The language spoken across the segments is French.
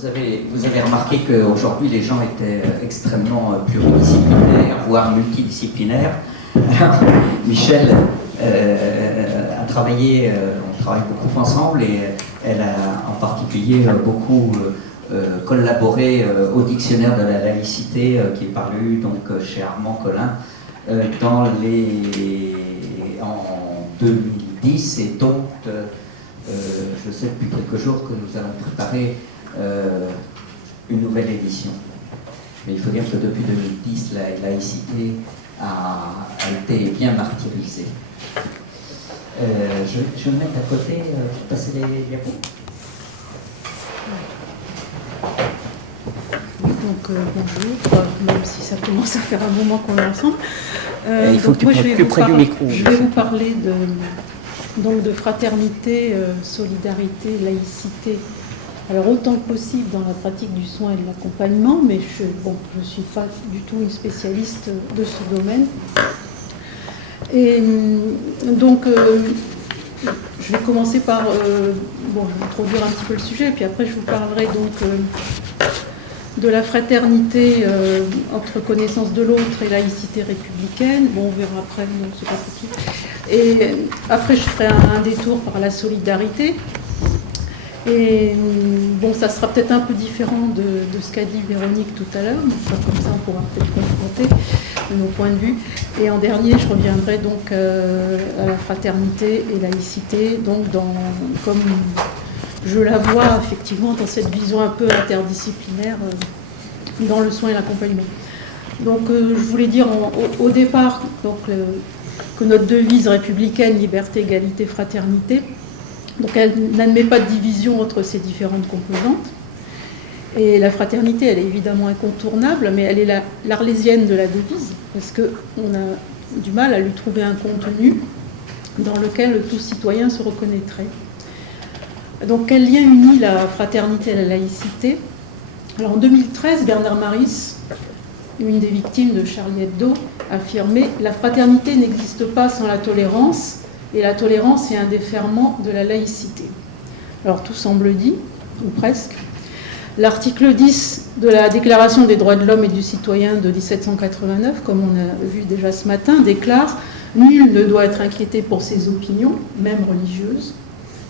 Vous avez remarqué qu'aujourd'hui les gens étaient extrêmement pluridisciplinaires, voire multidisciplinaires. Alors, Michel a travaillé, on travaille beaucoup ensemble et elle a en particulier beaucoup collaboré au dictionnaire de la laïcité qui est paru donc, chez Armand Collin en 2010 et donc je sais depuis quelques jours que nous allons préparer une nouvelle édition. Mais il faut dire que depuis 2010, la laïcité a été bien martyrisée. Je vais me mettre à côté, passer les diapos. Oui, donc bonjour, même si ça commence à faire un moment qu'on est ensemble. Il faut que tu parles plus près du micro. Je vais vous parler de fraternité, solidarité, laïcité. Alors autant que possible dans la pratique du soin et de l'accompagnement, mais je ne suis pas du tout une spécialiste de ce domaine. Et donc, je vais commencer par, je vais introduire un petit peu le sujet, et puis après je vous parlerai donc de la fraternité entre connaissance de l'autre et laïcité républicaine. Bon, on verra après, non, c'est pas possible. Et après, je ferai un détour par la solidarité. Et bon, ça sera peut-être un peu différent de ce qu'a dit Véronique tout à l'heure, mais comme ça on pourra peut-être confronter nos points de vue. Et en dernier, je reviendrai donc à la fraternité et laïcité, donc comme je la vois effectivement dans cette vision un peu interdisciplinaire dans le soin et l'accompagnement. Donc je voulais dire au départ donc, que notre devise républicaine, liberté, égalité, fraternité, donc elle n'admet pas de division entre ces différentes composantes. Et la fraternité, elle est évidemment incontournable, mais elle est l'arlésienne de la devise, parce qu'on a du mal à lui trouver un contenu dans lequel tout citoyen se reconnaîtrait. Donc quel lien unit la fraternité et la laïcité? Alors en 2013, Bernard Maris, une des victimes de Charlie Hebdo, affirmait « La fraternité n'existe pas sans la tolérance, et la tolérance est un des ferments de la laïcité ». Alors tout semble dit, ou presque. L'article 10 de la Déclaration des droits de l'homme et du citoyen de 1789, comme on a vu déjà ce matin, déclare « Nul ne doit être inquiété pour ses opinions, même religieuses,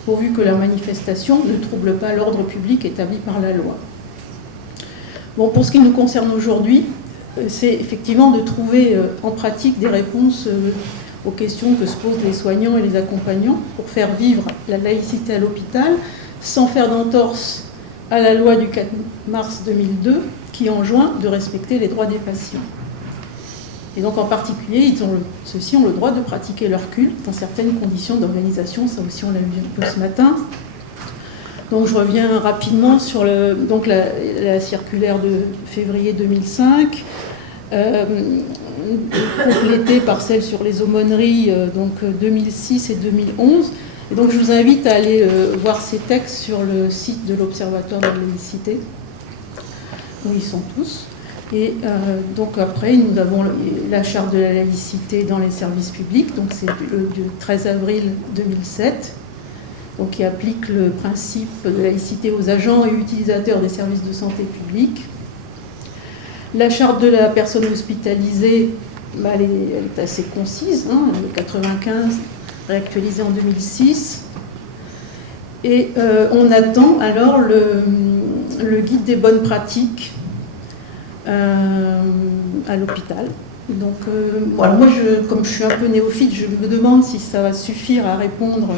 pourvu que la manifestation ne trouble pas l'ordre public établi par la loi ». Bon, pour ce qui nous concerne aujourd'hui, c'est effectivement de trouver en pratique des réponses aux questions que se posent les soignants et les accompagnants pour faire vivre la laïcité à l'hôpital sans faire d'entorse à la loi du 4 mars 2002 qui enjoint de respecter les droits des patients. Et donc en particulier, ceux-ci ont le droit de pratiquer leur culte dans certaines conditions d'organisation, ça aussi on l'a vu un peu ce matin. Donc je reviens rapidement sur la circulaire de février 2005, complétée par celle sur les aumôneries, donc 2006 et 2011. Et donc je vous invite à aller voir ces textes sur le site de l'Observatoire de la laïcité, où ils sont tous. Et donc après, nous avons la charte de la laïcité dans les services publics, donc c'est du 13 avril 2007. Donc, qui applique le principe de laïcité aux agents et utilisateurs des services de santé publique. La charte de la personne hospitalisée, elle est assez concise, de 95, réactualisée en 2006. Et on attend alors le guide des bonnes pratiques à l'hôpital. Donc, voilà, moi, comme je suis un peu néophyte, je me demande si ça va suffire à répondre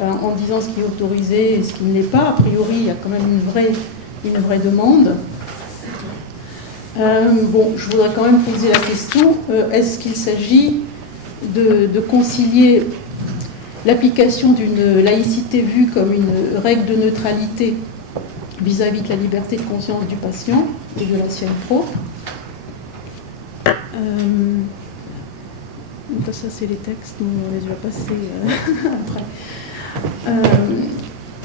en disant ce qui est autorisé et ce qui ne l'est pas. A priori, il y a quand même une vraie demande. Je voudrais quand même poser la question, est-ce qu'il s'agit de concilier l'application d'une laïcité vue comme une règle de neutralité vis-à-vis de la liberté de conscience du patient et de la sienne propre? Ça, c'est les textes, on les a passés après.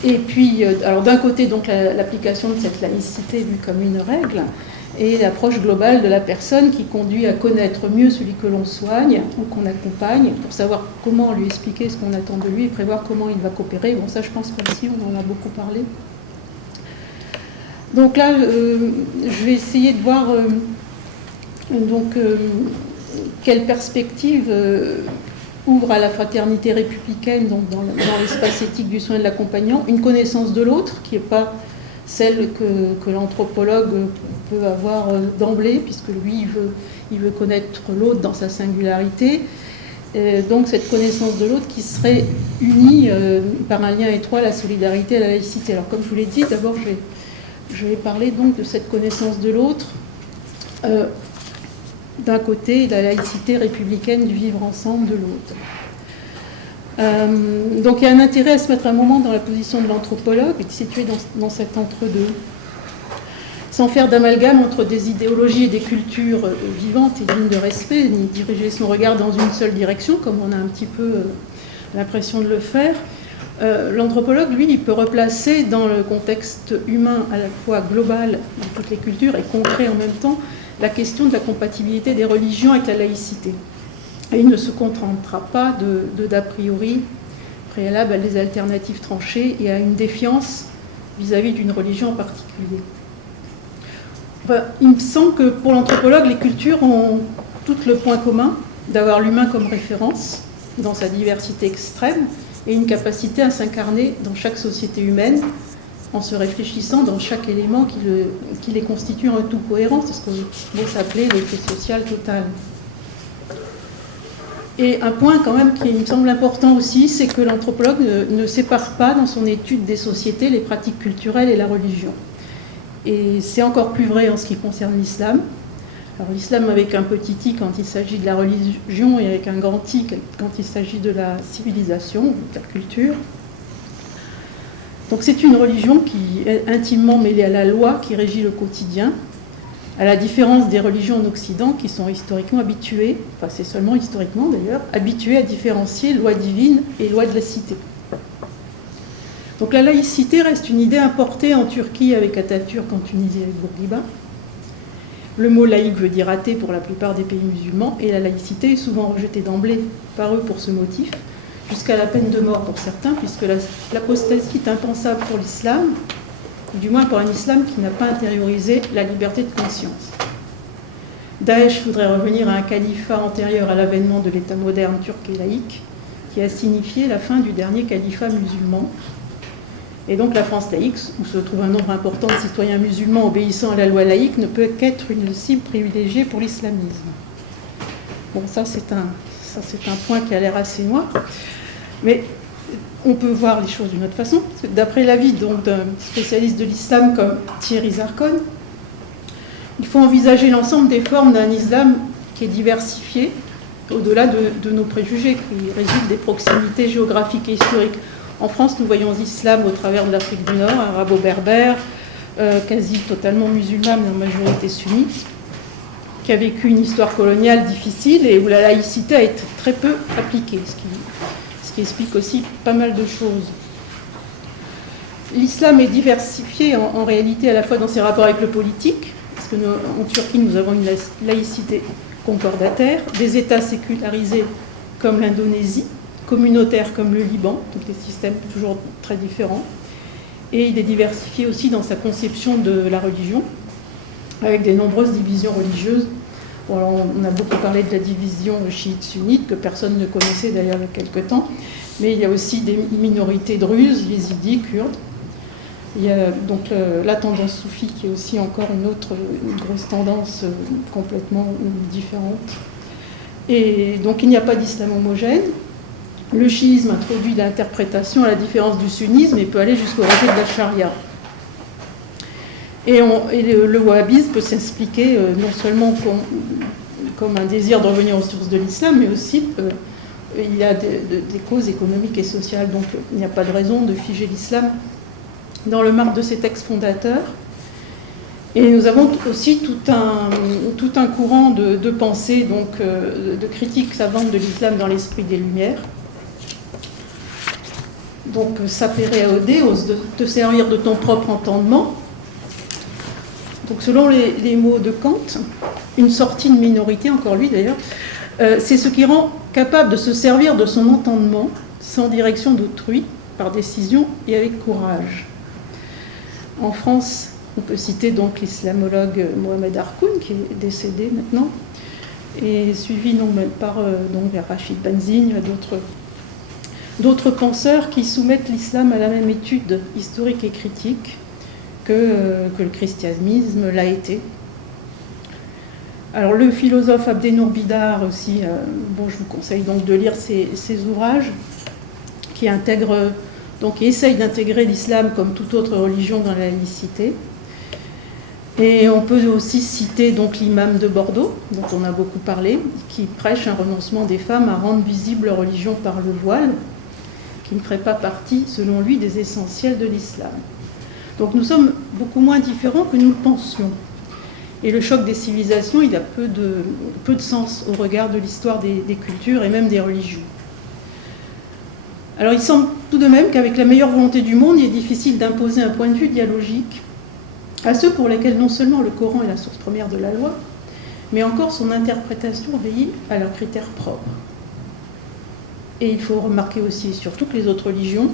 Et puis, alors d'un côté, donc l'application de cette laïcité vue comme une règle, et l'approche globale de la personne qui conduit à connaître mieux celui que l'on soigne ou qu'on accompagne, pour savoir comment lui expliquer ce qu'on attend de lui et prévoir comment il va coopérer. Bon, ça, je pense qu'aussi, on en a beaucoup parlé. Donc là, je vais essayer de voir quelle perspective ouvre à la fraternité républicaine, donc dans l'espace éthique du soin et de l'accompagnant, une connaissance de l'autre qui n'est pas celle que l'anthropologue peut avoir d'emblée, puisque lui, il veut connaître l'autre dans sa singularité. Donc cette connaissance de l'autre qui serait unie par un lien étroit à la solidarité et à la laïcité. Alors comme je vous l'ai dit, d'abord je vais parler donc de cette connaissance de l'autre, d'un côté, la laïcité républicaine du vivre ensemble de l'autre. Donc il y a un intérêt à se mettre un moment dans la position de l'anthropologue, situé dans cet entre-deux, sans faire d'amalgame entre des idéologies et des cultures vivantes et dignes de respect, ni diriger son regard dans une seule direction, comme on a un petit peu l'impression de le faire. L'anthropologue, lui, il peut replacer dans le contexte humain à la fois global de toutes les cultures et concret en même temps la question de la compatibilité des religions avec la laïcité. Et il ne se contentera pas d'a priori préalable à des alternatives tranchées et à une défiance vis-à-vis d'une religion en particulier. Enfin, il me semble que pour l'anthropologue, les cultures ont toutes le point commun d'avoir l'humain comme référence dans sa diversité extrême et une capacité à s'incarner dans chaque société humaine en se réfléchissant dans chaque élément qui les constitue en un tout cohérent. C'est ce qu'on va s'appeler l'effet social total. Et un point quand même qui me semble important aussi, c'est que l'anthropologue ne sépare pas dans son étude des sociétés les pratiques culturelles et la religion. Et c'est encore plus vrai en ce qui concerne l'islam. Alors l'islam avec un petit i quand il s'agit de la religion et avec un grand i quand il s'agit de la civilisation, de la culture. Donc c'est une religion qui est intimement mêlée à la loi qui régit le quotidien, à la différence des religions en Occident qui sont historiquement habituées, enfin c'est seulement historiquement d'ailleurs, habituées à différencier loi divine et loi de la cité. Donc la laïcité reste une idée importée en Turquie avec Atatürk, en Tunisie avec Bourguiba. Le mot laïque veut dire athée pour la plupart des pays musulmans, et la laïcité est souvent rejetée d'emblée par eux pour ce motif, jusqu'à la peine de mort pour certains, puisque l'apostasie est impensable pour l'islam, ou du moins pour un islam qui n'a pas intériorisé la liberté de conscience. Daesh voudrait revenir à un califat antérieur à l'avènement de l'État moderne turc et laïque, qui a signifié la fin du dernier califat musulman. Et donc la France laïque, où se trouve un nombre important de citoyens musulmans obéissant à la loi laïque, ne peut qu'être une cible privilégiée pour l'islamisme. Bon, ça c'est un point qui a l'air assez noir, mais on peut voir les choses d'une autre façon. D'après l'avis d'un spécialiste de l'islam comme Thierry Zarkon, il faut envisager l'ensemble des formes d'un islam qui est diversifié, au-delà de nos préjugés, qui résultent des proximités géographiques et historiques. En France, nous voyons l'islam au travers de l'Afrique du Nord, arabo-berbère, quasi totalement musulmane, mais en majorité sunnite, qui a vécu une histoire coloniale difficile et où la laïcité a été très peu appliquée, ce qui explique aussi pas mal de choses. L'islam est diversifié en réalité à la fois dans ses rapports avec le politique, parce que en Turquie, nous avons une laïcité concordataire, des États sécularisés comme l'Indonésie, communautaire comme le Liban, donc des systèmes toujours très différents, et il est diversifié aussi dans sa conception de la religion, avec des nombreuses divisions religieuses. Bon, alors on a beaucoup parlé de la division chiite-sunnite, que personne ne connaissait d'ailleurs il y a quelque temps, mais il y a aussi des minorités druzes, yézidis, kurdes. Il y a donc la tendance soufie qui est aussi encore une grosse tendance complètement différente. Et donc il n'y a pas d'islam homogène. Le chiisme introduit l'interprétation à la différence du sunnisme et peut aller jusqu'au rejet de la charia. Et le wahhabisme peut s'expliquer non seulement comme un désir de revenir aux sources de l'islam, mais aussi il y a des causes économiques et sociales. Donc il n'y a pas de raison de figer l'islam dans le marbre de ses textes fondateurs. Et nous avons aussi tout un courant de pensée, donc de critique savante de l'islam dans l'esprit des Lumières. Donc, sapere aude, ose de te servir de ton propre entendement. Donc, selon les mots de Kant, une sortie de minorité, encore lui d'ailleurs, c'est ce qui rend capable de se servir de son entendement sans direction d'autrui, par décision et avec courage. En France, On peut citer donc l'islamologue Mohamed Harkoun, qui est décédé maintenant, et suivi donc, par Rachid Benzine, d'autres penseurs qui soumettent l'islam à la même étude historique et critique que le christianisme l'a été. Alors le philosophe Abdenour Bidar aussi, je vous conseille donc de lire ses ouvrages qui essayent d'intégrer l'islam comme toute autre religion dans la laïcité. Et on peut aussi citer donc l'imam de Bordeaux, dont on a beaucoup parlé, qui prêche un renoncement des femmes à rendre visible leur religion par le voile, qui ne ferait pas partie, selon lui, des essentiels de l'islam. Donc nous sommes beaucoup moins différents que nous le pensions. Et le choc des civilisations, il a peu de sens au regard de l'histoire des cultures et même des religions. Alors il semble tout de même qu'avec la meilleure volonté du monde, il est difficile d'imposer un point de vue dialogique à ceux pour lesquels non seulement le Coran est la source première de la loi, mais encore son interprétation veille à leurs critères propres. Et il faut remarquer aussi et surtout que les autres religions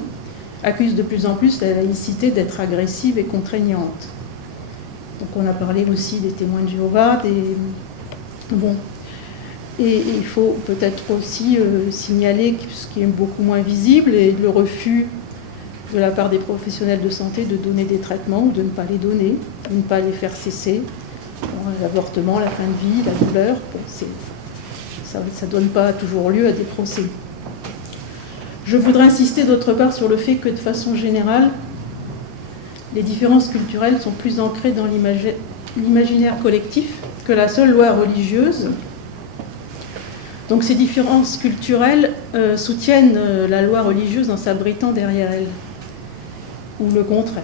accusent de plus en plus la laïcité d'être agressive et contraignante. Donc on a parlé aussi des témoins de Jéhovah, Et il faut peut-être aussi signaler ce qui est beaucoup moins visible et le refus de la part des professionnels de santé de donner des traitements ou de ne pas les donner, de ne pas les faire cesser. L'avortement, la fin de vie, la douleur, ça ne donne pas toujours lieu à des procès. Je voudrais insister d'autre part sur le fait que de façon générale, les différences culturelles sont plus ancrées dans l'imaginaire collectif que la seule loi religieuse. Donc ces différences culturelles soutiennent la loi religieuse en s'abritant derrière elle, ou le contraire.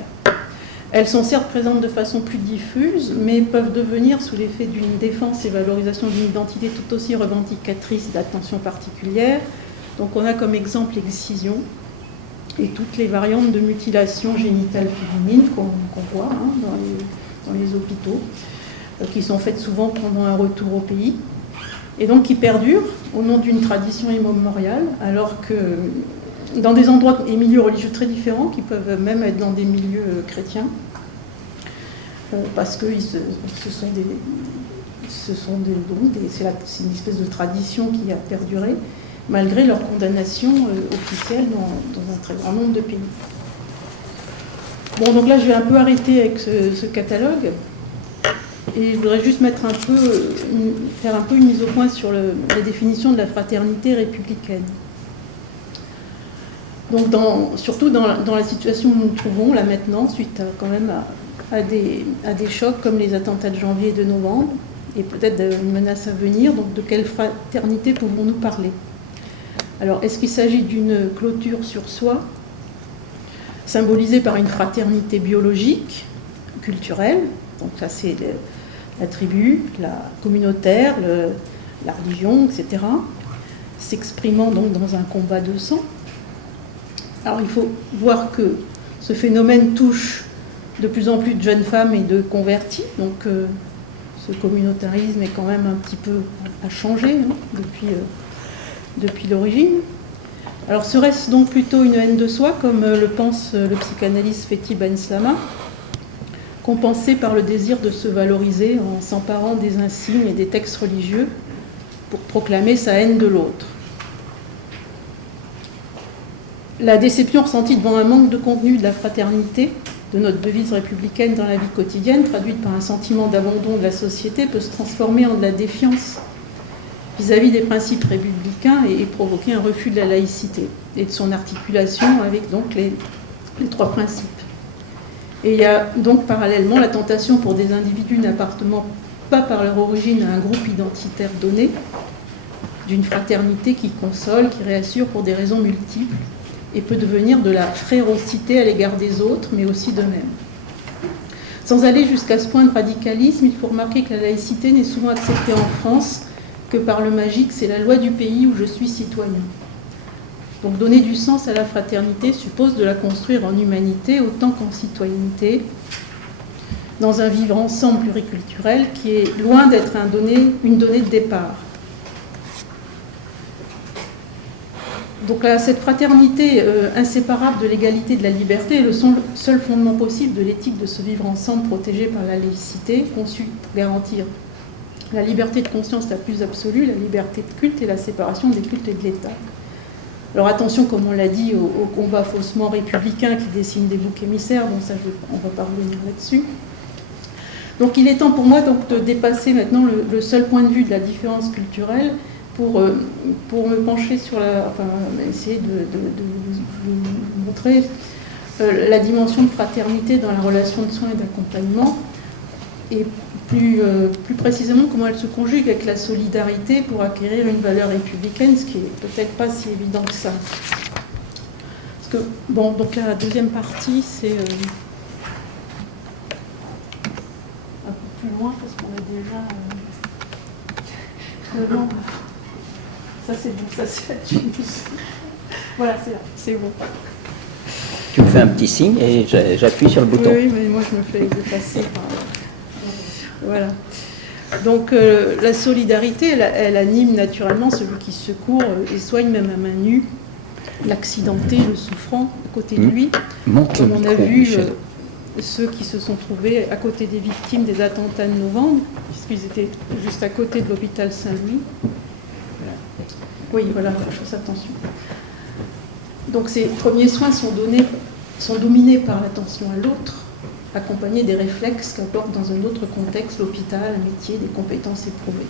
Elles sont certes présentes de façon plus diffuse, mais peuvent devenir, sous l'effet d'une défense et valorisation d'une identité tout aussi revendicatrice d'attention particulière. Donc on a comme exemple l'excision et toutes les variantes de mutilation génitale féminine qu'on voit dans les hôpitaux, qui sont faites souvent pendant un retour au pays, et donc qui perdurent au nom d'une tradition immémoriale, alors que dans des endroits et milieux religieux très différents, qui peuvent même être dans des milieux chrétiens, parce que c'est une espèce de tradition qui a perduré, malgré leur condamnation officielle dans un très grand nombre de pays. Bon, donc là, je vais un peu arrêter avec ce catalogue, et je voudrais juste faire un peu une mise au point sur la définition de la fraternité républicaine. Donc, surtout dans la situation où nous nous trouvons là maintenant, suite à des chocs comme les attentats de janvier et de novembre, et peut-être une menace à venir, donc de quelle fraternité pouvons-nous parler ? Alors, est-ce qu'il s'agit d'une clôture sur soi, symbolisée par une fraternité biologique, culturelle, donc ça c'est la tribu, la communautaire, la religion, etc., s'exprimant donc dans un combat de sang. Alors il faut voir que ce phénomène touche de plus en plus de jeunes femmes et de convertis, donc ce communautarisme est quand même un petit peu à changer depuis l'origine. Alors serait-ce donc plutôt une haine de soi, comme le pense le psychanalyste Fethi Ben-Slama, compensée par le désir de se valoriser en s'emparant des insignes et des textes religieux pour proclamer sa haine de l'autre. La déception ressentie devant un manque de contenu de la fraternité, de notre devise républicaine dans la vie quotidienne, traduite par un sentiment d'abandon de la société, peut se transformer en de la défiance vis-à-vis des principes républicains et provoquer un refus de la laïcité et de son articulation avec donc les trois principes. Et il y a donc parallèlement la tentation pour des individus n'appartenant pas par leur origine à un groupe identitaire donné, d'une fraternité qui console, qui réassure pour des raisons multiples, et peut devenir de la frérocité à l'égard des autres, mais aussi d'eux-mêmes. Sans aller jusqu'à ce point de radicalisme, il faut remarquer que la laïcité n'est souvent acceptée en France que par le magique, c'est la loi du pays où je suis citoyen. Donc donner du sens à la fraternité suppose de la construire en humanité autant qu'en citoyenneté, dans un vivre ensemble pluriculturel qui est loin d'être une donnée de départ. Donc là, cette fraternité inséparable de l'égalité et de la liberté est le seul fondement possible de l'éthique de ce vivre ensemble protégé par la laïcité, conçue pour garantir la liberté de conscience la plus absolue, la liberté de culte et la séparation des cultes et de l'État. Alors attention, comme on l'a dit, au combat faussement républicain qui dessine des boucs émissaires, donc ça, on va pas revenir là-dessus. Donc il est temps pour moi donc, de dépasser maintenant le seul point de vue de la différence culturelle pour me pencher sur essayer de vous montrer la dimension de fraternité dans la relation de soins et d'accompagnement, et plus précisément comment elle se conjugue avec la solidarité pour acquérir une valeur républicaine, ce qui est peut-être pas si évident que ça. Parce que, bon, donc la deuxième partie, c'est un peu plus loin, parce qu'on est déjà... non, ça c'est bon, ça c'est la Tunis. Voilà, c'est bon. Tu me fais un petit signe et j'appuie sur le bouton. Oui, mais moi je me fais dépasser par... Voilà. Donc la solidarité, elle anime naturellement celui qui secourt et soigne même à main nue l'accidenté, le souffrant à côté de lui. Comme on a vu ceux qui se sont trouvés à côté des victimes des attentats de novembre, puisqu'ils étaient juste à côté de l'hôpital Saint-Louis. Oui, voilà, faites attention. Donc ces premiers soins sont dominés par l'attention à l'autre, accompagnés des réflexes qu'apporte dans un autre contexte l'hôpital, le métier, des compétences éprouvées.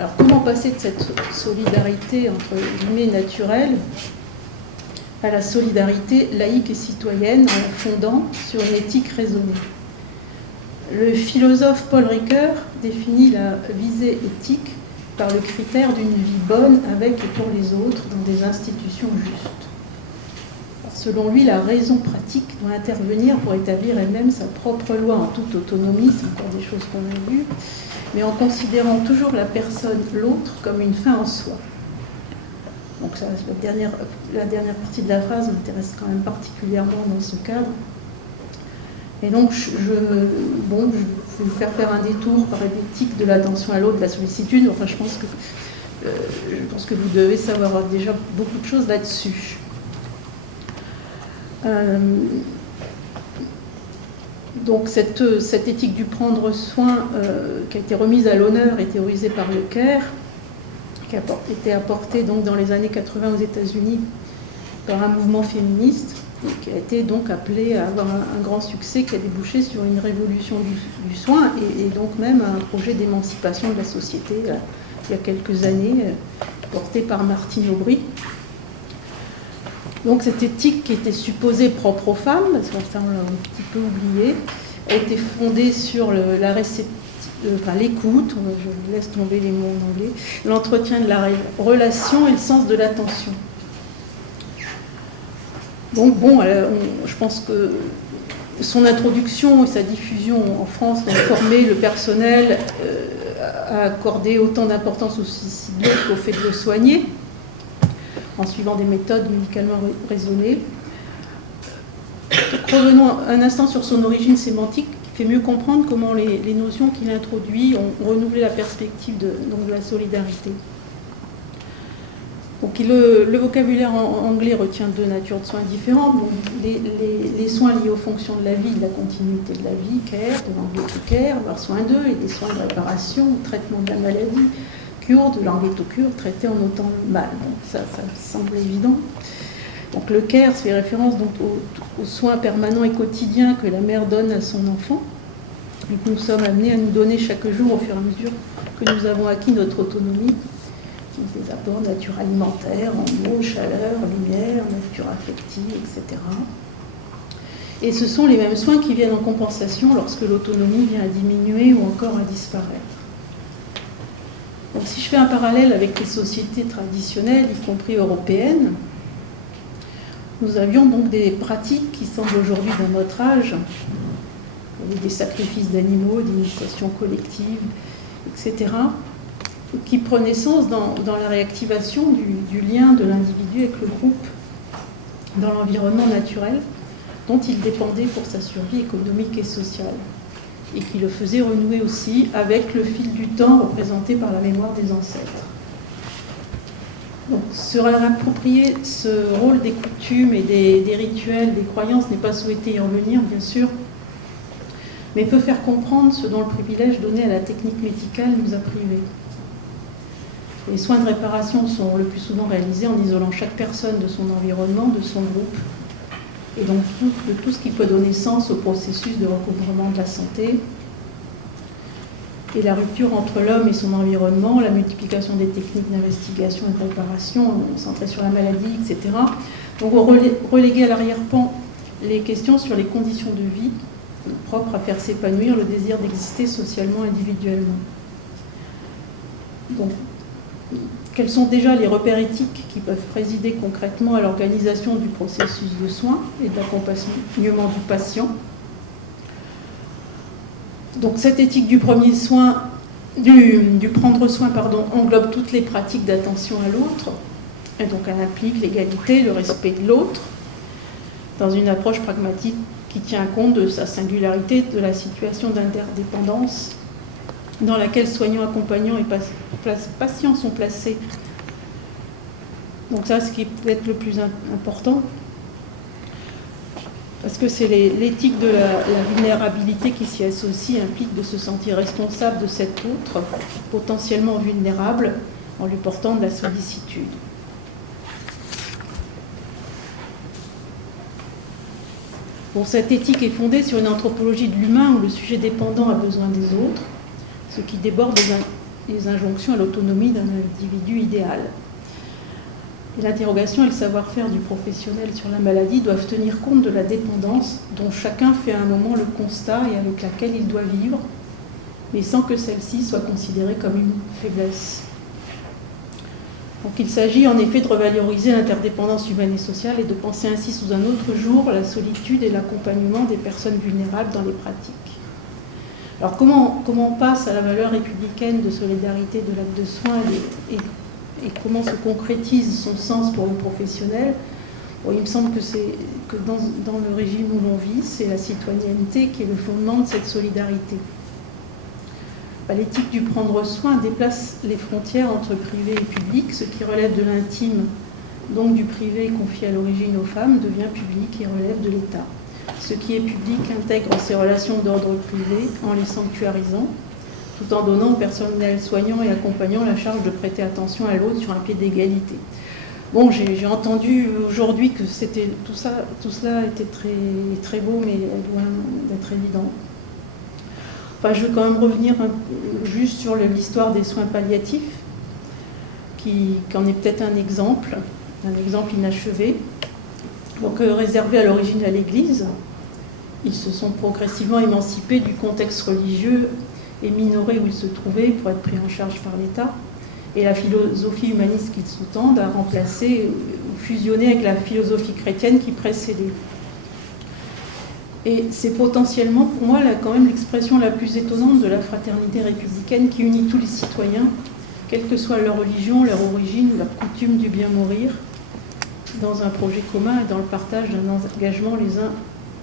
Alors comment passer de cette solidarité entre guillemets naturelle à la solidarité laïque et citoyenne en la fondant sur une éthique raisonnée? Le philosophe Paul Ricoeur définit la visée éthique par le critère d'une vie bonne avec et pour les autres dans des institutions justes. Selon lui, la raison pratique doit intervenir pour établir elle-même sa propre loi en toute autonomie, c'est encore des choses qu'on a vues, mais en considérant toujours la personne, l'autre, comme une fin en soi. Donc ça, la dernière partie de la phrase m'intéresse quand même particulièrement dans ce cadre. Et donc, je vais vous faire un détour par l'éthique de l'attention à l'autre, de la sollicitude. Enfin, je pense que vous devez savoir déjà beaucoup de choses là-dessus. Donc cette éthique du prendre soin qui a été remise à l'honneur et théorisée par le CARE, qui a été apportée donc dans les années 80 aux États-Unis par un mouvement féministe, et qui a été donc appelé à avoir un grand succès, qui a débouché sur une révolution du soin et donc même un projet d'émancipation de la société il y a quelques années, porté par Martine Aubry. Donc cette éthique qui était supposée propre aux femmes, parce que ça on l'a un petit peu oublié, a été fondée sur l'écoute, je laisse tomber les mots en anglais, l'entretien de la relation et le sens de l'attention. Donc je pense que son introduction et sa diffusion en France ont formé le personnel à accorder autant d'importance au suicide qu'au fait de le soigner, en suivant des méthodes médicalement raisonnées. Donc, revenons un instant sur son origine sémantique, qui fait mieux comprendre comment les notions qu'il introduit ont renouvelé la perspective de la solidarité. Donc, le vocabulaire anglais retient deux natures de soins différentes. Donc, les soins liés aux fonctions de la vie, de la continuité de la vie, care, de l'anglais to care, voire soins d'eux, et des soins de réparation, traitement de la maladie, cure, de l'anglais to cure, traité en ôtant le mal. Donc, ça semble évident. Donc, le care fait référence donc, aux soins permanents et quotidiens que la mère donne à son enfant, et que nous sommes amenés à nous donner chaque jour au fur et à mesure que nous avons acquis notre autonomie, des apports nature alimentaire, en eau, chaleur, lumière, nature affective, etc. Et ce sont les mêmes soins qui viennent en compensation lorsque l'autonomie vient à diminuer ou encore à disparaître. Donc, si je fais un parallèle avec les sociétés traditionnelles, y compris européennes, nous avions donc des pratiques qui semblent aujourd'hui d'un autre âge, avec des sacrifices d'animaux, des initiations collectives, etc., qui prenaient sens dans la réactivation du lien de l'individu avec le groupe, dans l'environnement naturel dont il dépendait pour sa survie économique et sociale, et qui le faisait renouer aussi avec le fil du temps représenté par la mémoire des ancêtres. Donc, se réapproprier ce rôle des coutumes et des rituels, des croyances n'est pas souhaité y revenir, bien sûr, mais peut faire comprendre ce dont le privilège donné à la technique médicale nous a privés. Les soins de réparation sont le plus souvent réalisés en isolant chaque personne de son environnement, de son groupe, et donc de tout ce qui peut donner sens au processus de recouvrement de la santé. Et la rupture entre l'homme et son environnement, la multiplication des techniques d'investigation et de réparation centrées sur la maladie, etc. Donc on reléguait à l'arrière-plan les questions sur les conditions de vie propres à faire s'épanouir le désir d'exister socialement, individuellement. Donc, quels sont déjà les repères éthiques qui peuvent présider concrètement à l'organisation du processus de soins et d'accompagnement du patient? Donc cette éthique du premier soin, du prendre soin, englobe toutes les pratiques d'attention à l'autre, et donc elle implique l'égalité, le respect de l'autre, dans une approche pragmatique qui tient compte de sa singularité, de la situation d'interdépendance dans laquelle soignants, accompagnants et patients sont placés. Donc ça, ce qui est peut-être le plus important, parce que c'est l'éthique de la vulnérabilité qui s'y associe, implique de se sentir responsable de cet autre, potentiellement vulnérable, en lui portant de la sollicitude. Bon, cette éthique est fondée sur une anthropologie de l'humain où le sujet dépendant a besoin des autres, ce qui déborde des injonctions à l'autonomie d'un individu idéal. L'interrogation et le savoir-faire du professionnel sur la maladie doivent tenir compte de la dépendance dont chacun fait à un moment le constat et avec laquelle il doit vivre, mais sans que celle-ci soit considérée comme une faiblesse. Donc il s'agit en effet de revaloriser l'interdépendance humaine et sociale et de penser ainsi sous un autre jour la solitude et l'accompagnement des personnes vulnérables dans les pratiques. Alors comment on passe à la valeur républicaine de solidarité de l'acte de soin et comment se concrétise son sens pour le professionnel? Bon, il me semble que dans le régime où l'on vit, c'est la citoyenneté qui est le fondement de cette solidarité. L'éthique du prendre soin déplace les frontières entre privé et public, ce qui relève de l'intime, donc du privé confié à l'origine aux femmes, devient public et relève de l'État. Ce qui est public intègre ces relations d'ordre privé en les sanctuarisant, tout en donnant au personnel soignant et accompagnant la charge de prêter attention à l'autre sur un pied d'égalité. Bon, j'ai entendu aujourd'hui que tout cela était très, très beau, mais loin d'être évident. Enfin, je veux quand même revenir juste sur l'histoire des soins palliatifs, qui en est peut-être un exemple inachevé. Donc, réservé à l'origine à l'Église, ils se sont progressivement émancipés du contexte religieux et minorés où ils se trouvaient pour être pris en charge par l'État. Et la philosophie humaniste qu'ils sous-tendent a remplacé ou fusionné avec la philosophie chrétienne qui précédait. Et c'est potentiellement, pour moi, quand même l'expression la plus étonnante de la fraternité républicaine qui unit tous les citoyens, quelle que soit leur religion, leur origine ou leur coutume du bien mourir, dans un projet commun et dans le partage d'un engagement les uns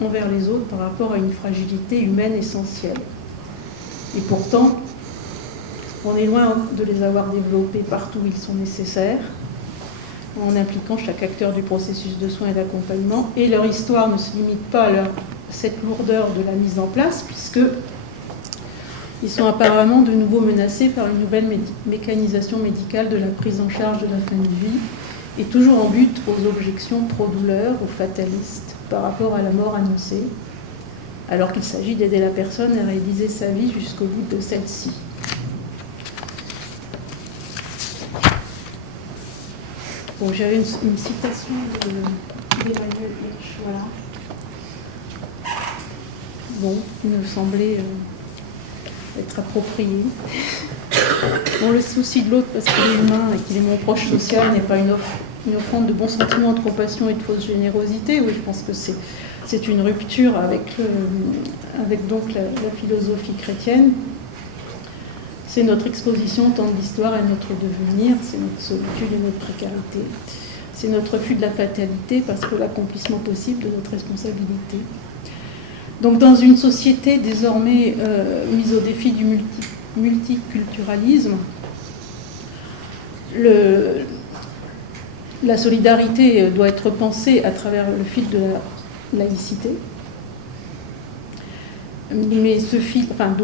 envers les autres par rapport à une fragilité humaine essentielle. Et pourtant, on est loin de les avoir développés partout où ils sont nécessaires, en impliquant chaque acteur du processus de soins et d'accompagnement. Et leur histoire ne se limite pas à cette lourdeur de la mise en place, puisqu'ils sont apparemment de nouveau menacés par une nouvelle mécanisation médicale de la prise en charge de la fin de vie, et toujours en but aux objections pro-douleur, aux fatalistes, par rapport à la mort annoncée, alors qu'il s'agit d'aider la personne à réaliser sa vie jusqu'au bout de celle-ci. Bon, j'avais une citation d'Emmanuel Hirsch, voilà. Bon, il me semblait être approprié. Bon, le souci de l'autre, parce qu'il est humain et qu'il est mon proche social, n'est pas une offrande de bons sentiments, de compassion et de fausse générosité. Oui, je pense que c'est une rupture avec donc la philosophie chrétienne. C'est notre exposition au temps de l'histoire et notre devenir, c'est notre solitude et notre précarité. C'est notre refus de la fatalité parce que l'accomplissement possible de notre responsabilité. Donc dans une société désormais mise au défi du multiculturalisme, la solidarité doit être pensée à travers le fil de la laïcité. Mais ce fil, enfin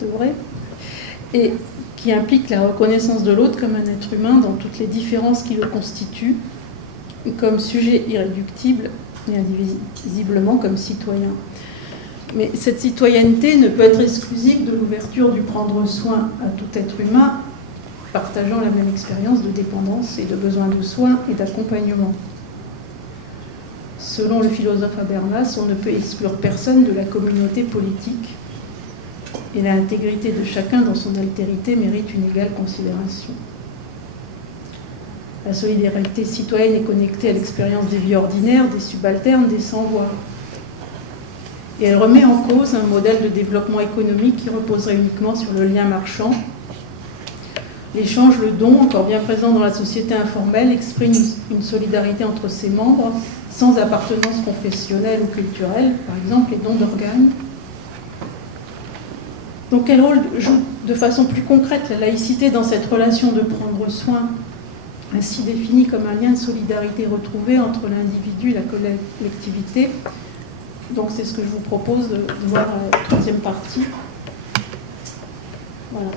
devrait, et qui implique la reconnaissance de l'autre comme un être humain dans toutes les différences qui le constituent, comme sujet irréductible et indivisiblement comme citoyen. Mais cette citoyenneté ne peut être exclusive de l'ouverture du prendre soin à tout être humain, partageant la même expérience de dépendance et de besoin de soins et d'accompagnement. Selon le philosophe Habermas, on ne peut exclure personne de la communauté politique et l'intégrité de chacun dans son altérité mérite une égale considération. La solidarité citoyenne est connectée à l'expérience des vies ordinaires, des subalternes, des sans-voix. Et elle remet en cause un modèle de développement économique qui reposerait uniquement sur le lien marchand. L'échange, le don, encore bien présent dans la société informelle, exprime une solidarité entre ses membres sans appartenance confessionnelle ou culturelle, par exemple les dons d'organes. Donc quel rôle joue de façon plus concrète la laïcité dans cette relation de prendre soin, ainsi définie comme un lien de solidarité retrouvé entre l'individu et la collectivité? Donc c'est ce que je vous propose de voir la troisième partie. Voilà.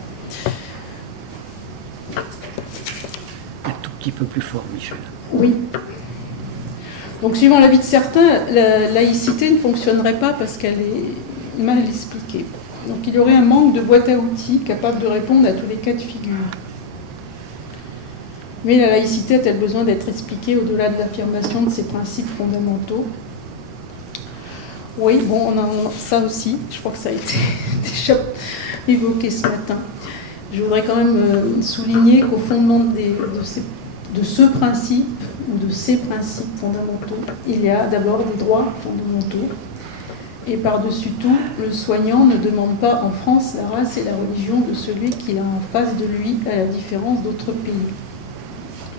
Un tout petit peu plus fort, Michel. Oui. Donc suivant l'avis de certains, la laïcité ne fonctionnerait pas parce qu'elle est mal expliquée. Donc il y aurait un manque de boîte à outils capable de répondre à tous les cas de figure. Mais la laïcité a-t-elle besoin d'être expliquée au-delà de l'affirmation de ses principes fondamentaux? Oui, bon, on a ça aussi. Je crois que ça a été déjà évoqué ce matin. Je voudrais quand même souligner qu'au fondement de ce principe, ou de ces principes fondamentaux, il y a d'abord des droits fondamentaux. Et par-dessus tout, le soignant ne demande pas en France la race et la religion de celui qu'il a en face de lui, à la différence d'autres pays,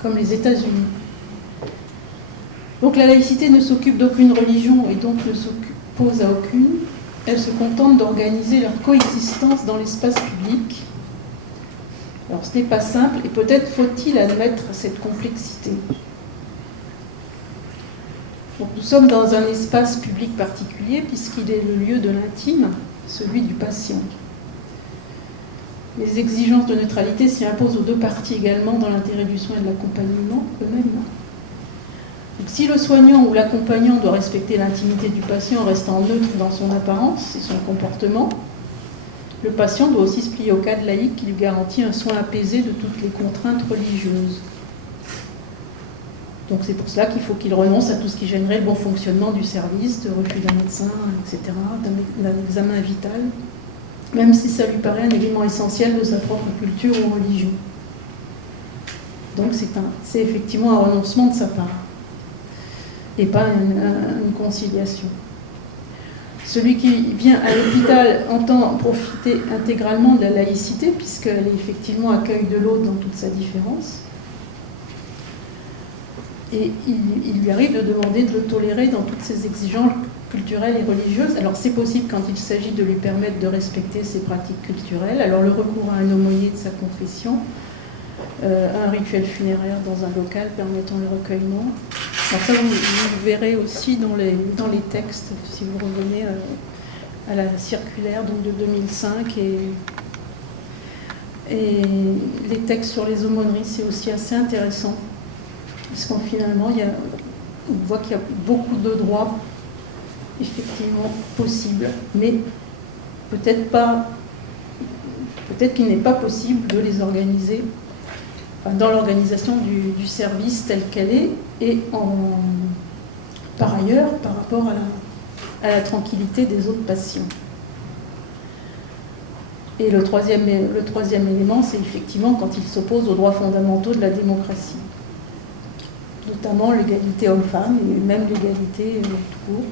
comme les États-Unis. Donc la laïcité ne s'occupe d'aucune religion et donc ne s'oppose à aucune. Elle se contente d'organiser leur coexistence dans l'espace public. Alors ce n'est pas simple et peut-être faut-il admettre cette complexité. Donc, nous sommes dans un espace public particulier puisqu'il est le lieu de l'intime, celui du patient. Les exigences de neutralité s'y imposent aux deux parties également dans l'intérêt du soin et de l'accompagnement eux-mêmes. Donc, si le soignant ou l'accompagnant doit respecter l'intimité du patient en restant neutre dans son apparence et son comportement, le patient doit aussi se plier au cadre laïque qui lui garantit un soin apaisé de toutes les contraintes religieuses. Donc c'est pour cela qu'il faut qu'il renonce à tout ce qui gênerait le bon fonctionnement du service, de refus d'un médecin, etc., d'un examen vital, même si ça lui paraît un élément essentiel de sa propre culture ou religion. Donc c'est effectivement un renoncement de sa part, et pas une conciliation. Celui qui vient à l'hôpital entend profiter intégralement de la laïcité, puisqu'elle est effectivement accueil de l'autre dans toute sa différence. Et il lui arrive de demander de le tolérer dans toutes ses exigences culturelles et religieuses. Alors c'est possible quand il s'agit de lui permettre de respecter ses pratiques culturelles. Alors le recours à un aumônier de sa confession, un rituel funéraire dans un local permettant le recueillement. Alors ça, vous verrez aussi dans les textes, si vous revenez à la circulaire donc, de 2005 et les textes sur les aumôneries, c'est aussi assez intéressant. Parce qu'en finalement, on voit qu'il y a beaucoup de droits effectivement possibles, mais peut-être qu'il n'est pas possible de les organiser dans l'organisation du service tel qu'elle est, et par ailleurs, par rapport à la tranquillité des autres patients. Et le troisième élément, c'est effectivement quand il s'oppose aux droits fondamentaux de la démocratie, notamment l'égalité homme-femme et même l'égalité tout court.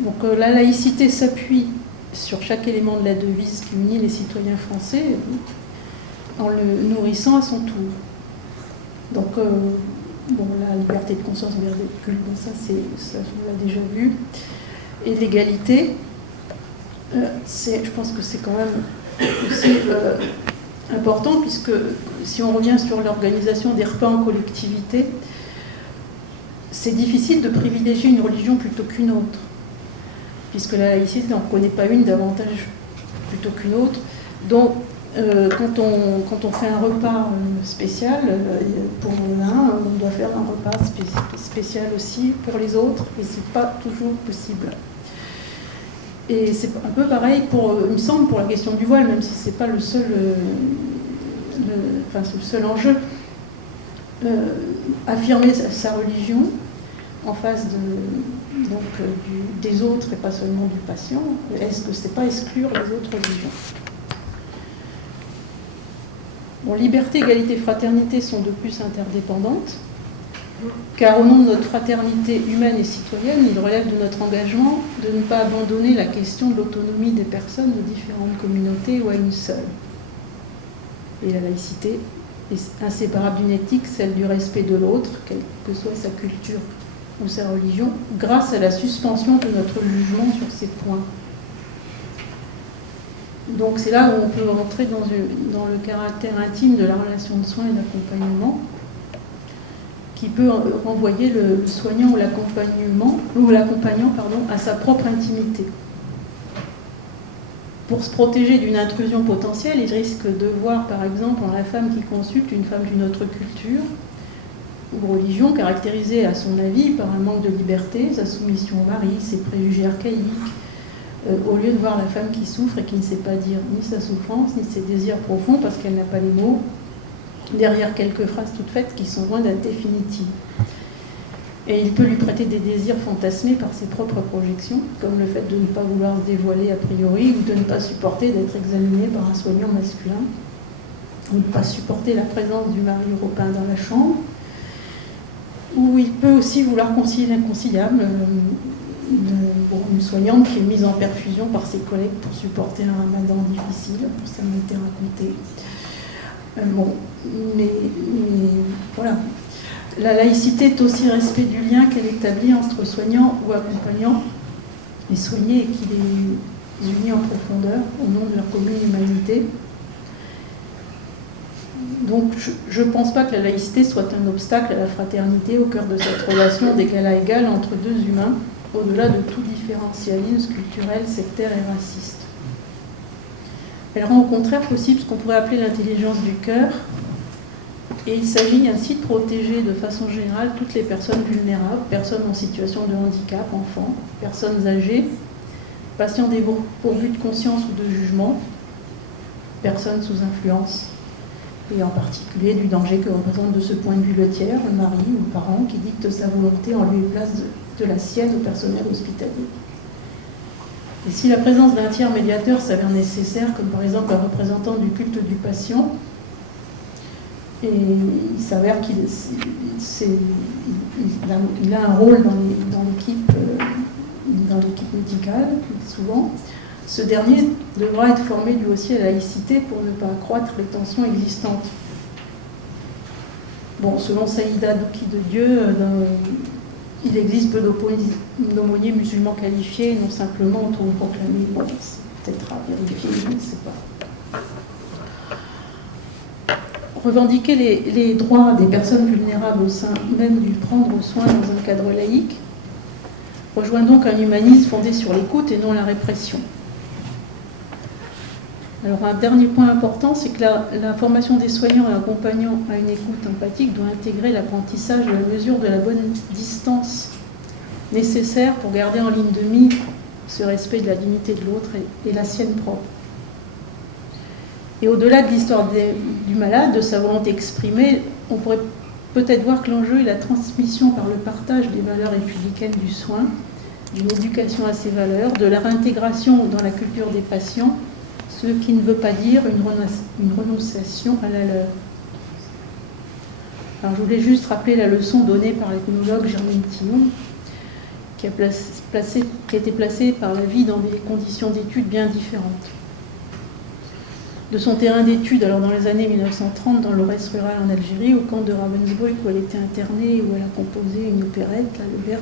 Donc la laïcité s'appuie sur chaque élément de la devise qui unit les citoyens français en le nourrissant à son tour. Donc la liberté de conscience, liberté de culte, ça on l'a déjà vu. Et l'égalité, je pense que c'est quand même aussi important, puisque si on revient sur l'organisation des repas en collectivité, c'est difficile de privilégier une religion plutôt qu'une autre, puisque la laïcité n'en connaît pas une davantage plutôt qu'une autre. Donc, quand on fait un repas spécial pour l'un, on doit faire un repas spécial aussi pour les autres, et c'est pas toujours possible. Et c'est un peu pareil, il me semble, pour la question du voile, même si c'est pas le seul, c'est le seul enjeu. Affirmer sa religion en face des autres et pas seulement du patient, est-ce que c'est pas exclure les autres religions? Bon, liberté, égalité, fraternité sont de plus interdépendantes, car au nom de notre fraternité humaine et citoyenne, il relève de notre engagement de ne pas abandonner la question de l'autonomie des personnes de différentes communautés ou à une seule. Et la laïcité est inséparable d'une éthique, celle du respect de l'autre, quelle que soit sa culture ou sa religion, grâce à la suspension de notre jugement sur ces points. Donc c'est là où on peut rentrer dans le caractère intime de la relation de soins et d'accompagnement, qui peut renvoyer le soignant ou l'accompagnant à sa propre intimité. Pour se protéger d'une intrusion potentielle, il risque de voir par exemple en la femme qui consulte une femme d'une autre culture ou religion caractérisée à son avis par un manque de liberté, sa soumission au mari, ses préjugés archaïques, au lieu de voir la femme qui souffre et qui ne sait pas dire ni sa souffrance, ni ses désirs profonds parce qu'elle n'a pas les mots, derrière quelques phrases toutes faites qui sont loin d'être définitives. Et il peut lui prêter des désirs fantasmés par ses propres projections, comme le fait de ne pas vouloir se dévoiler a priori, ou de ne pas supporter d'être examiné par un soignant masculin, ou de ne pas supporter la présence du mari européen dans la chambre, ou il peut aussi vouloir concilier l'inconciliable, une soignante qui est mise en perfusion par ses collègues pour supporter un ramadan difficile, ça m'a été raconté. Mais voilà. La laïcité est aussi respect du lien qu'elle établit entre soignants ou accompagnants et soignés et qui les unit en profondeur au nom de leur commune humanité. Donc je ne pense pas que la laïcité soit un obstacle à la fraternité au cœur de cette relation d'égal à égal entre deux humains, au-delà de tout différentialisme culturel, sectaire et raciste. Elle rend au contraire possible ce qu'on pourrait appeler l'intelligence du cœur, et il s'agit ainsi de protéger de façon générale toutes les personnes vulnérables, personnes en situation de handicap, enfants, personnes âgées, patients dépourvus de conscience ou de jugement, personnes sous influence, et en particulier du danger que représente de ce point de vue le tiers, le mari ou le parent qui dicte sa volonté en lieu et place de la sienne au personnel hospitalier. Et si la présence d'un tiers médiateur s'avère nécessaire, comme par exemple un représentant du culte du patient, et il s'avère qu'il a un rôle dans l'équipe médicale, souvent, ce dernier devra être formé lui aussi à la laïcité pour ne pas accroître les tensions existantes. Bon, selon Saïda Douki de Dieu, il existe peu d'aumôniers musulmans qualifiés, non simplement autoproclamés. Bon, c'est peut-être à vérifier, je ne sais pas. Revendiquer les droits des personnes vulnérables au sein même du prendre soin dans un cadre laïque rejoint donc un humanisme fondé sur l'écoute et non la répression. Alors un dernier point important, c'est que la formation des soignants et accompagnants à une écoute empathique doit intégrer l'apprentissage de la mesure de la bonne distance nécessaire pour garder en ligne de mire ce respect de la dignité de l'autre et la sienne propre. Et au-delà de l'histoire du malade, de sa volonté exprimée, on pourrait peut-être voir que l'enjeu est la transmission par le partage des valeurs républicaines du soin, d'une éducation à ces valeurs, de leur intégration dans la culture des patients, ce qui ne veut pas dire une renonciation à la leur. Alors je voulais juste rappeler la leçon donnée par l'ethnologue Germaine Thinon, qui a été placée par la vie dans des conditions d'études bien différentes. De son terrain d'études, alors dans les années 1930, dans l'Ouest rural en Algérie, au camp de Ravensbrück, où elle était internée et où elle a composé une opérette, là, le Ver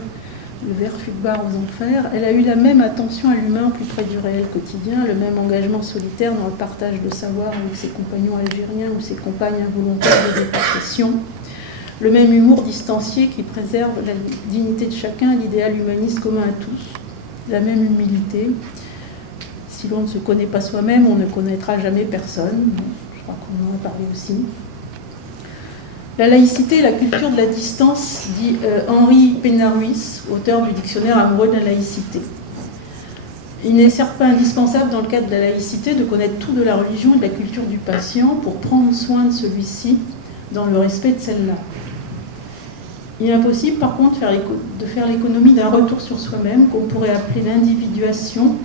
le ver Fugbar aux enfers, elle a eu la même attention à l'humain plus près du réel quotidien, le même engagement solitaire dans le partage de savoir avec ses compagnons algériens ou ses compagnes involontaires de déportation, le même humour distancié qui préserve la dignité de chacun et l'idéal humaniste commun à tous, la même humilité. Si l'on ne se connaît pas soi-même, on ne connaîtra jamais personne. Je crois qu'on en a parlé aussi. La laïcité et la culture de la distance, dit Henri Pénaruis, auteur du dictionnaire amoureux de la laïcité. Il n'est certes pas indispensable dans le cadre de la laïcité de connaître tout de la religion et de la culture du patient pour prendre soin de celui-ci dans le respect de celle-là. Il est impossible par contre de faire l'économie d'un retour sur soi-même qu'on pourrait appeler l'individuation,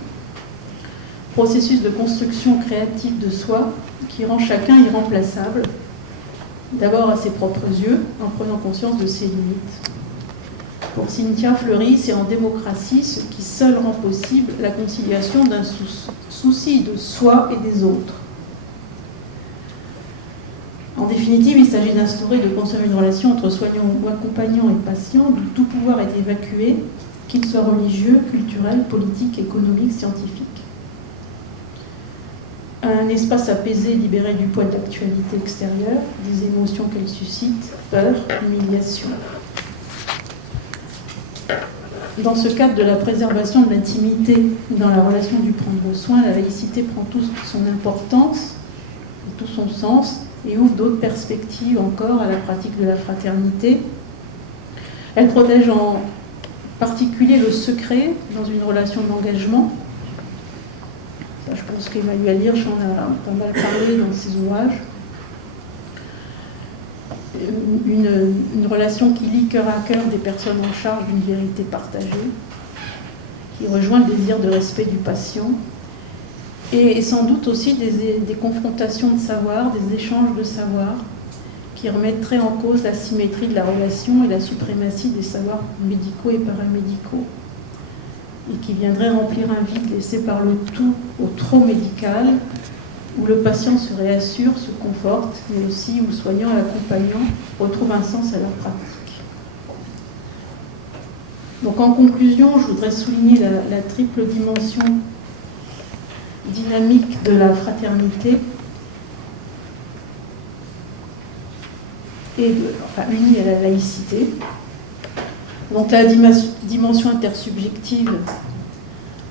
processus de construction créative de soi qui rend chacun irremplaçable, d'abord à ses propres yeux, en prenant conscience de ses limites. Pour Cynthia Fleury, c'est en démocratie ce qui seul rend possible la conciliation d'un souci de soi et des autres. En définitive, il s'agit d'instaurer et de construire une relation entre soignant ou accompagnant et patient d'où tout pouvoir est évacué, qu'il soit religieux, culturel, politique, économique, scientifique. Un espace apaisé, libéré du poids de l'actualité extérieure, des émotions qu'elle suscite, peur, humiliation. Dans ce cadre de la préservation de l'intimité dans la relation du prendre soin, la laïcité prend toute son importance, tout son sens, et ouvre d'autres perspectives encore à la pratique de la fraternité. Elle protège en particulier le secret dans une relation d'engagement. Ça, je pense qu'Emmanuel Hirsch en a pas mal parlé dans ses ouvrages. Une relation qui lie cœur à cœur des personnes en charge d'une vérité partagée, qui rejoint le désir de respect du patient, et sans doute aussi des confrontations de savoir, des échanges de savoir, qui remettraient en cause la symétrie de la relation et la suprématie des savoirs médicaux et paramédicaux, et qui viendraient remplir un vide laissé par le tout au trop médical, où le patient se réassure, se conforte, mais aussi où le soignant et l'accompagnant retrouvent un sens à leur pratique. Donc en conclusion, je voudrais souligner la triple dimension dynamique de la fraternité, et unie à la laïcité. Donc la dimension intersubjective,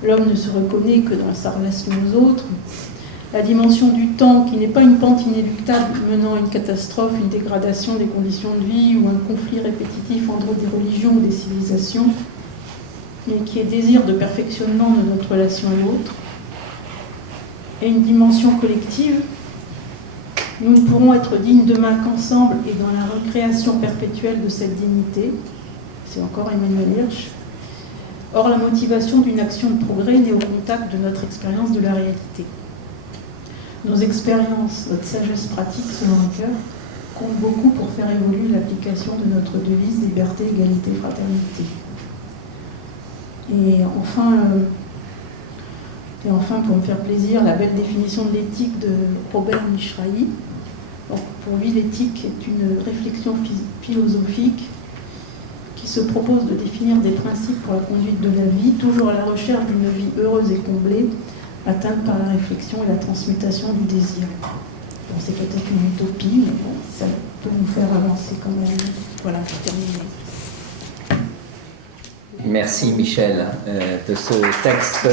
l'homme ne se reconnaît que dans sa relation aux autres. La dimension du temps, qui n'est pas une pente inéluctable menant à une catastrophe, une dégradation des conditions de vie ou un conflit répétitif entre des religions ou des civilisations, mais qui est désir de perfectionnement de notre relation à l'autre. Et une dimension collective, nous ne pourrons être dignes demain qu'ensemble et dans la recréation perpétuelle de cette dignité. C'est encore Emmanuel Hirsch. Or, la motivation d'une action de progrès naît au contact de notre expérience de la réalité. Nos expériences, notre sagesse pratique selon le cœur, comptent beaucoup pour faire évoluer l'application de notre devise liberté, égalité, fraternité. Et enfin, pour me faire plaisir, la belle définition de l'éthique de Robert Mishrahi. Donc, pour lui, l'éthique est une réflexion philosophique qui se propose de définir des principes pour la conduite de la vie, toujours à la recherche d'une vie heureuse et comblée, atteinte par la réflexion et la transmutation du désir. Bon, c'est peut-être une utopie, mais bon, ça peut nous faire avancer quand même. Voilà, j'ai terminé. Merci Michel de ce texte